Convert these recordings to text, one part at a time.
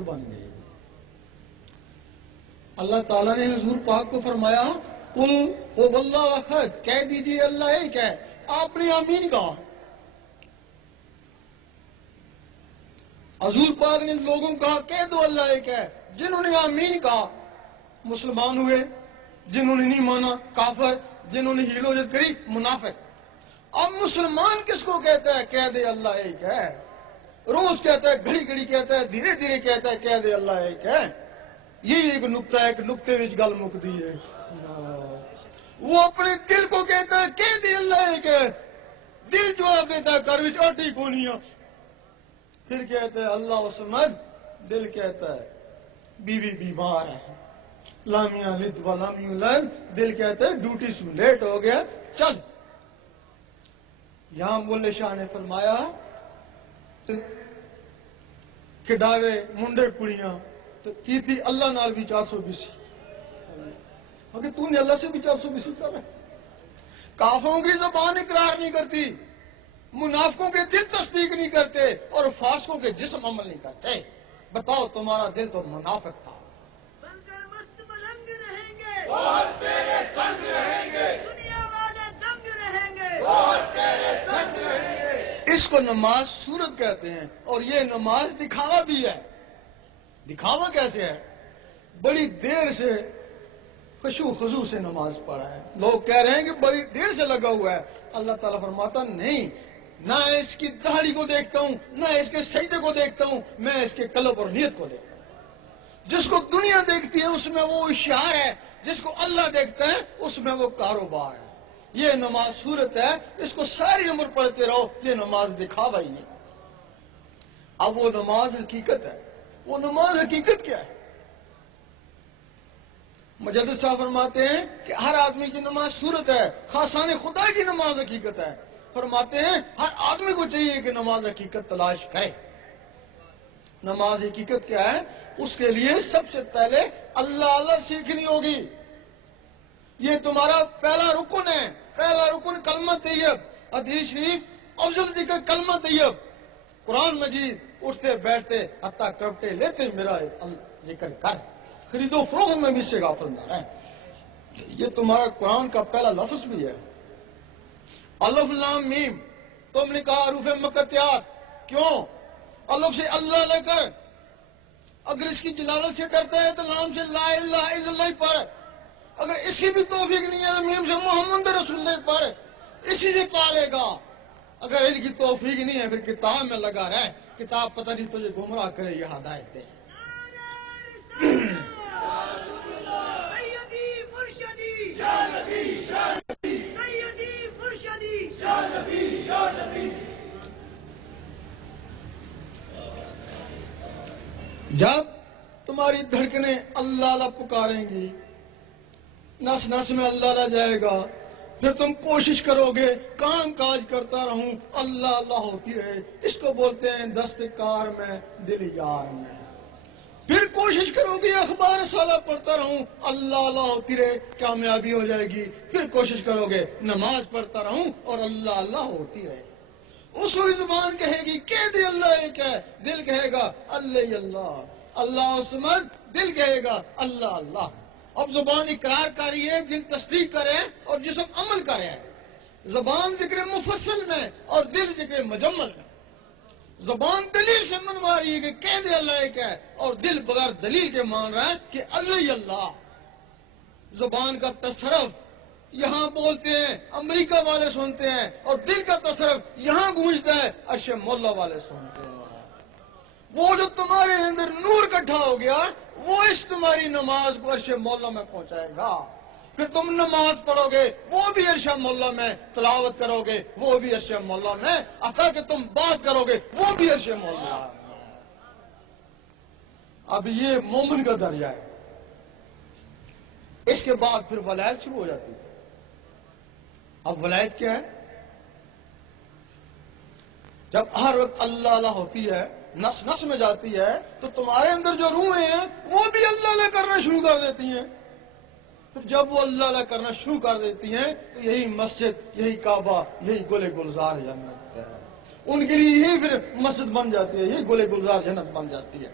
بن گئی۔ اللہ تعالیٰ نے حضور پاک کو فرمایا قل هو اللہ احد، کہہ دیجئے اللہ ایک ہے۔ آپ نے آمین کہا۔ حضور پاک نے لوگوں کو کہا کہہ دو اللہ ایک ہے۔ جنہوں نے آمین کہا مسلمان ہوئے، جنہوں نے نہیں مانا کافر، جنہوں نے ہیل و جد کری منافق۔ اب مسلمان کس کو کہتا ہے کہہ دے اللہ ایک ہے؟ روز کہتا ہے، گھڑی گھڑی کہتا ہے، دھیرے دھیرے کہتا ہے کہہ دے اللہ ایک ہے۔ یہی ایک نقطہ ہے، ایک نقطے وچ گل مکدی ہے۔ وہ اپنے دل کو کہتا ہے کہہ دے اللہ ایک ہے، دل جواب دیتا ہے کر وچ آٹی کونی ہے۔ پھر کہتا ہے اللہ سمد، دل کہتا ہے بیوی بیمار ہے، لم یلد ولم یولد، دل کہتا ہے ڈیوٹی سے لیٹ ہو گیا چل۔ یہاں مولے شاہ نے فرمایا کھڈاوے منڈے کڑیاں تو کی تھی اللہ نال بھی 420، اگر تو نے اللہ سے بھی 420 کر ہے۔ کافروں کی زبان اقرار نہیں کرتی، منافقوں کے دل تصدیق نہیں کرتے، اور فاسقوں کے جسم عمل نہیں کرتے۔ بتاؤ تمہارا دل تو منافق تھا۔ بن کر مست ملنگ رہیں گے اور تیرے سنگ رہیں گے، دنیا والے دنگ رہیں گے اور تیرے سنگ رہیں گے۔ اس کو نماز صورت کہتے ہیں، اور یہ نماز دکھاوا بھی ہے۔ دکھاوا کیسے ہے؟ بڑی دیر سے خشوع خضوع سے نماز پڑھا ہے، لوگ کہہ رہے ہیں کہ بڑی دیر سے لگا ہوا ہے۔ اللہ تعالیٰ فرماتا نہیں، نہ اس کی داڑھی کو دیکھتا ہوں، نہ اس کے سجدے کو دیکھتا ہوں، میں اس کے قلب اور نیت کو دیکھتا ہوں۔ جس کو دنیا دیکھتی ہے اس میں وہ اشعار ہے، جس کو اللہ دیکھتا ہے اس میں وہ کاروبار ہے۔ یہ نماز صورت ہے، اس کو ساری عمر پڑھتے رہو، یہ نماز دکھاوا ہی نہیں۔ اب وہ نماز حقیقت ہے، وہ نماز حقیقت کیا ہے؟ مجدد صاحب فرماتے ہیں کہ ہر آدمی کی نماز صورت ہے، خاصان خدا کی نماز حقیقت ہے۔ فرماتے ہیں ہر آدمی کو چاہیے کہ نماز حقیقت تلاش کرے۔ نماز حقیقت کیا ہے؟ اس کے لیے سب سے پہلے اللہ سیکھنی ہوگی۔ یہ تمہارا پہلا رکن ہے، پہلا رکن کلمہ طیب۔ حدیث شریف افضل ذکر کلمہ طیب۔ قرآن مجید اٹھتے بیٹھتے حتیٰ کرپٹے لیتے میرا ذکر کر، خرید و فروخت میں بھی اس سے غافل نہ رہے۔ یہ تمہارا قرآن کا پہلا لفظ بھی ہے۔ الف لام میم، تم نے کہا حروف مقطعات، کیوں؟ الف سے اللہ لے کر، اگر اس کی جلالت سے ڈرتا ہے تو لام سے لا الہ الا اللہ پڑھ، اگر اس کی بھی توفیق نہیں ہے تو میم سے محمد رسول اللہ پڑھ، اسی سے پا لے گا۔ اگر ان کی توفیق نہیں ہے پھر کتاب میں لگا رہے، کتاب پتہ نہیں تجھے گمراہ کرے یہ ہدایت دے۔ سیدی مرشدی یا نبی یا نبی سیدی مرشدی یا نبی یا نبی۔ جب تمہاری دھڑکنیں اللہ اللہ پکاریں گی، نس نس میں اللہ اللہ جائے گا، پھر تم کوشش کرو گے کام کاج کرتا رہوں اللہ اللہ ہوتی رہے۔ اس کو بولتے ہیں دستکار میں دل یار میں۔ پھر کوشش کرو گے اخبار سالہ پڑھتا رہوں اللہ اللہ ہوتی رہے، کامیابی ہو جائے گی۔ پھر کوشش کرو گے نماز پڑھتا رہوں اور اللہ اللہ ہوتی رہے۔ اس وقت زبان کہے گی کہہ دے اللہ ایک ہے، دل کہے گا اللہ اللہ، اللہ سمد، دل کہے گا اللہ اللہ۔ اب زبان اقرار کر رہی ہے، دل تصدیق کرے اور جسم عمل کرے ہے۔ زبان ذکر مفصل میں اور دل ذکر مجمل میں۔ زبان دلیل سے منوا رہی ہے کہ کہہ دے اللہ ایک ہے، اور دل بغیر دلیل کے مان رہا ہے کہ اللہ اللہ۔ زبان کا تصرف یہاں بولتے ہیں، امریکہ والے سنتے ہیں، اور دل کا تصرف یہاں گونجتا ہے، عرش مولا والے سنتے ہیں۔ وہ جو تمہارے اندر نور اکٹھا ہو گیا وہ اس تمہاری نماز کو عرش مولا میں پہنچائے گا۔ پھر تم نماز پڑھو گے وہ بھی عرش مولا میں، تلاوت کرو گے وہ بھی عرش مولا میں، حتیٰ کہ تم بات کرو گے وہ بھی عرش مولا میں۔ اب یہ مومن کا درجہ ہے۔ اس کے بعد پھر ولایت شروع ہو جاتی ہے۔ اب ولایت کیا ہے؟ جب ہر وقت اللہ اللہ ہوتی ہے، نس نس میں جاتی ہے، تو تمہارے اندر جو روحیں ہیں وہ بھی اللہ اللہ کرنا شروع کر دیتی ہیں۔ پھر جب وہ اللہ اللہ کرنا شروع کر دیتی ہیں تو یہی مسجد، یہی کعبہ، یہی گل گلزار جنت ہے۔ ان کے لیے یہی پھر مسجد بن جاتی ہے، یہی گل گلزار جنت بن جاتی ہے۔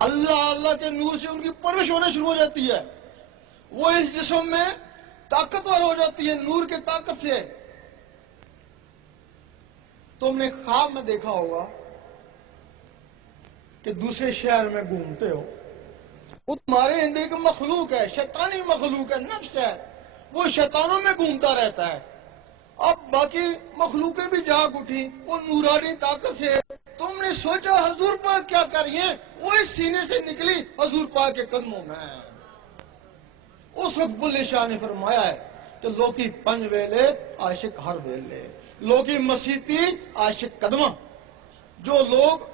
اللہ کے نور سے ان کی پرورش ہونا شروع ہو جاتی ہے، وہ اس جسم میں طاقتور ہو جاتی ہے نور کے طاقت سے۔ تم نے خواب میں دیکھا ہوگا کہ دوسرے شہر میں گھومتے ہو، وہ تمہارے اندر کا مخلوق ہے، شیطانی مخلوق ہے، نفس ہے، وہ شیطانوں میں گھومتا رہتا ہے۔ اب باقی مخلوقیں بھی جاگ اٹھی وہ نورانی طاقت سے۔ تم نے سوچا حضور پاک کیا کر رہی ہیں، وہ اس سینے سے نکلی حضور پاک کے قدموں میں۔ اس وقت بلے شاہ نے فرمایا ہے کہ لوکی پنج ویلے عاشق ہر ویلے، لوکی مسیتی عاشق قدمہ۔ جو لوگ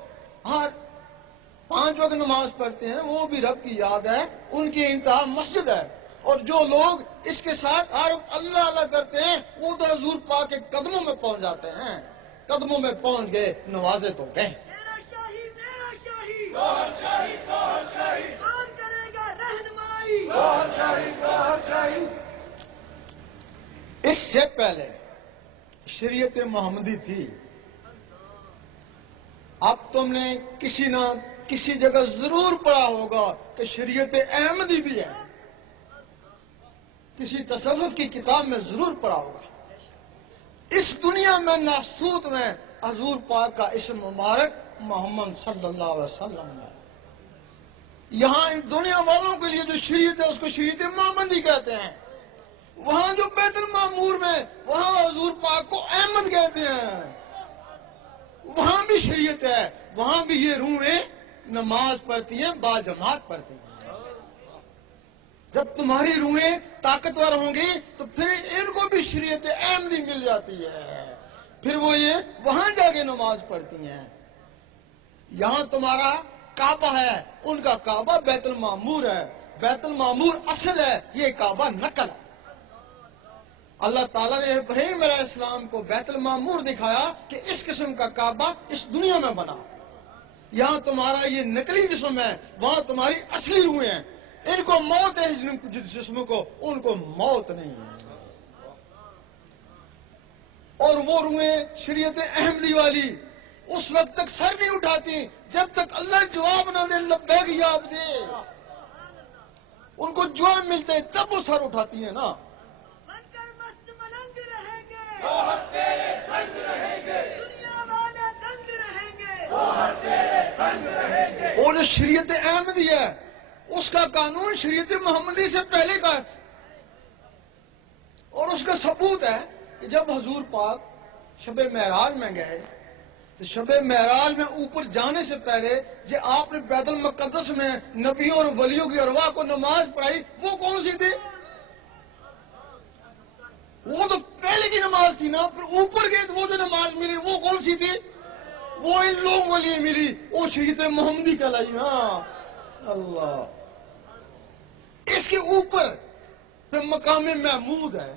ہر 5 وقت نماز پڑھتے ہیں وہ بھی رب کی یاد ہے، ان کی انتہا مسجد ہے، اور جو لوگ اس کے ساتھ ہر اللہ اللہ کرتے ہیں وہ تو حضور پاک کے قدموں میں پہنچ جاتے ہیں۔ قدموں میں پہنچ گئے، نوازے تو گئے۔ میرا شاہی میرا شاہی گوہر شاہی گوہر شاہی کون کرے گا رہنمائی؟ گوہر شاہی گوہر شاہی۔ اس سے پہلے شریعت محمدی تھی، اب تم نے کسی نہ کسی جگہ ضرور پڑھا ہوگا کہ شریعت احمدی بھی ہے، کسی تصوف کی کتاب میں ضرور پڑھا ہوگا۔ اس دنیا میں ناسوت میں حضور پاک کا اسم مبارک محمد صلی اللہ علیہ وسلم ہے۔ یہاں ان دنیا والوں کے لیے جو شریعت ہے اس کو شریعت محمدی کہتے ہیں، وہاں جو بیت المعمور میں وہاں حضور پاک کو احمد کہتے ہیں، وہاں بھی شریعت ہے، وہاں بھی یہ روحیں نماز پڑھتی ہیں، با جماعت پڑھتی ہیں۔ جب تمہاری روحیں طاقتور ہوں گی تو پھر ان کو بھی شریعت احمدی مل جاتی ہے، پھر وہ یہ وہاں جا کے نماز پڑھتی ہیں۔ یہاں تمہارا کعبہ ہے، ان کا کعبہ بیت المعمور ہے، بیت المعمور اصل ہے، یہ کعبہ نقل ہے۔ اللہ تعالیٰ نے ابراہیم علیہ السلام کو بیت المعمور دکھایا کہ اس قسم کا کعبہ اس دنیا میں بنا۔ یہاں تمہارا یہ نقلی جسم ہے، وہاں تمہاری اصلی روحیں ہیں، ان کو موت ہے، جس جسم کو ان کو موت نہیں ہے۔ اور وہ روحیں شریعت احمدی والی اس وقت تک سر نہیں اٹھاتی جب تک اللہ جواب نہ دے، لبیک یا عبدی۔ ان کو جواب ملتے ہے تب وہ سر اٹھاتی ہیں نا۔ بن کر مست ملنگ رہیں گے، گوہر تیرے سنگ رہیں گے، دنیا والے دنگ رہیں گے۔ گوہر تیرے سنگ رہیں گے۔ اور جو شریعت احمدی ہے اس کا قانون شریعت محمدی سے پہلے کا ہے، اور اس کا ثبوت ہے کہ جب حضور پاک شب معراج میں گئے تو شب معراج میں اوپر جانے سے پہلے جو آپ نے بیت المقدس میں نبیوں اور ولیوں کی ارواح کو نماز پڑھائی، وہ کون سی تھی؟ وہ تو پہلے کی نماز تھی نا۔ پھر اوپر گئے تو وہ جو نماز ملی وہ کون سی تھی؟ وہ ان لوگوں کے لیے ملی، وہ شریعت محمدی کہلائی نا۔ اللہ، اس کے اوپر پھر مقام محمود ہے،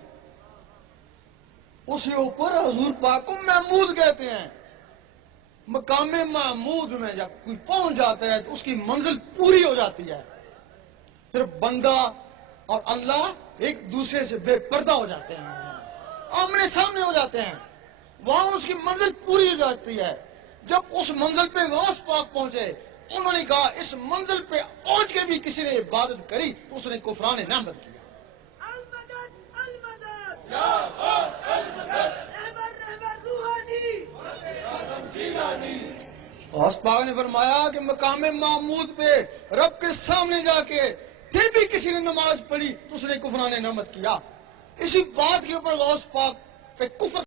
اس کے اوپر حضور پاک کو محمود کہتے ہیں۔ مقام محمود میں جب کوئی پہنچ جاتا ہے تو اس کی منزل پوری ہو جاتی ہے، پھر بندہ اور اللہ ایک دوسرے سے بے پردہ ہو جاتے ہیں، آمنے سامنے ہو جاتے ہیں، وہاں اس کی منزل پوری ہو جاتی ہے۔ جب اس منزل پہ غوث پاک پہنچے، انہوں نے کہا اس منزل پہ پہنچ کے بھی کسی نے عبادت کری تو اس نے کفران نعمت کیا۔ المدد المدد یا غوث المدد، رہبر رہبر روحانی، اعظم جیلانی۔ غوث پاک نے فرمایا کہ مقام محمود پہ رب کے سامنے جا کے پھر بھی کسی نے نماز پڑھی تو اس نے کفران نعمت کیا۔ اسی بات کے اوپر غوث پاک پہ کفر